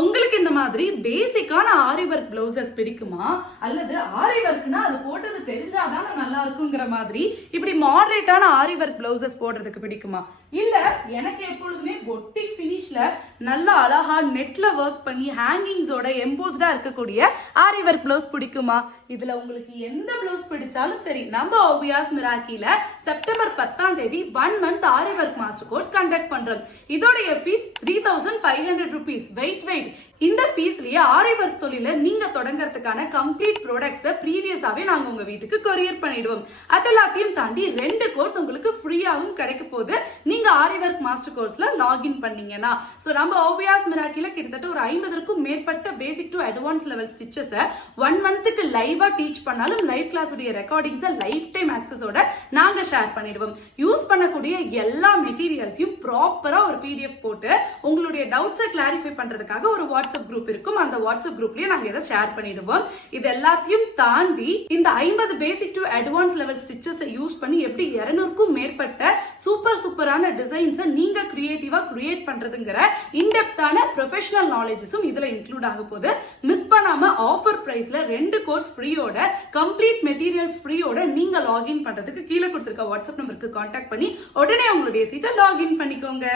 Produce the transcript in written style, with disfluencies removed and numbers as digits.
உங்களுக்கு இந்த மாதிரி பேசிக்கான ஆரி ஒர்க் பிளவுசஸ் பிடிக்குமா அல்லது ஆரி ஒர்க்னா அது போட்டது தெரிஞ்சாதான் நல்லா இருக்குங்கிற மாதிரி இப்படி மாடரேட்டான ஆரி ஒர்க் பிளவுசஸ் போடுறதுக்கு பிடிக்குமா இல்ல எனக்கு எப்பொழுதுமே பொட்டிக் பினிஷ்ல நல்ல அழகா நெட்ல ஒர்க் பண்ணி ஹேங்கிங்ஸோட எம்போஸ்டா இருக்கக்கூடிய ஆரி ஒர்க் பிளவுஸ் பிடிக்குமா? இதுல உங்களுக்கு எந்த பிளவுஸ் பிடிச்சாலும் சரி, நம்ம ஓவியாஸ் மிராக்கில செப்டம்பர் 10ஆம் தேதி 1 month ஆரி ஒர்க் மாஸ்டர் கோர்ஸ் கண்டக்ட் பண்றோம். இதோடைய ஃபீஸ் 3500 rupees. வெயிட் இந்த ஃபீஸ்லயே ஆரி ஒர்க் தொழில நீங்க தொடங்கறதுக்கான கம்ப்ளீட் ப்ராடக்ட்ஸ் ப்ரீவியஸாவே நாங்க உங்க வீட்டுக்கு கொரியர் பண்ணிடுவோம். அதெல்லாத்தையும் தாண்டி 2 கோர்ஸ் உங்களுக்கு ஃப்ரீயாவும் கிடைக்க போகுது நீங்க ஆரி ஒர்க் மாஸ்டர் கோர்ஸ்ல லாகின் பண்ணீங்கன்னா. சோ நம்ம ஓவியாஸ் மிராக்கில கிட்டத்தட்ட ஒரு 50க்கும் மேற்பட்ட basic to advance level stitches 1 monthக்கு லைவா டீச் பண்ணாலும் லைவ் கிளாஸ் உடைய ரெக்கார்டிங்ஸ் லைஃப் டைம் ஆக்சஸோட நாங்க ஷேர் பண்ணிடுவோம். யூஸ் பண்ணக்கூடிய எல்லா மெட்டீரியல்ஸையும் ப்ராப்பரா ஒரு PDF போட்டு உங்களுடைய டவுட்ஸை கிளாரிஃபை பண்றதுக்காக ஒரு வாட்ஸ்அப் குரூப் இருக்கும். அந்த வாட்ஸ்அப் குரூப்லயே நாங்க இதை ஷேர் பண்ணிடுவோம். இது எல்லாத்தையும் தாண்டி இந்த 50 basic to advance level stitches use பண்ணி எப்படி 200க்கும் மேற்பட்ட சூப்பரான டிசைன்ஸை நீங்க கிரியேட்டிவா கிரியேட் பண்றதுங்கிற இன்டெப்தான ப்ரொஃபஷனல் நாலேஜஸும் இதுல இன்க்ளூட் ஆக போகுது. மிஸ் பண்ணாம ஆஃபர் பிரைஸ்ல 2 கோர்ஸ் ஃப்ரீயோட கம்ப்ளீட் மெட்டீரியல்ஸ் ஃப்ரீயோட நீங்க லாகின் பண்றதுக்கு கீழே கொடுத்திருக்க வாட்ஸ்அப் நம்பருக்கு கான்டாக்ட் பண்ணி உடனே உங்களுடைய சீட்டை லாகின் பண்ணிக்கோங்க.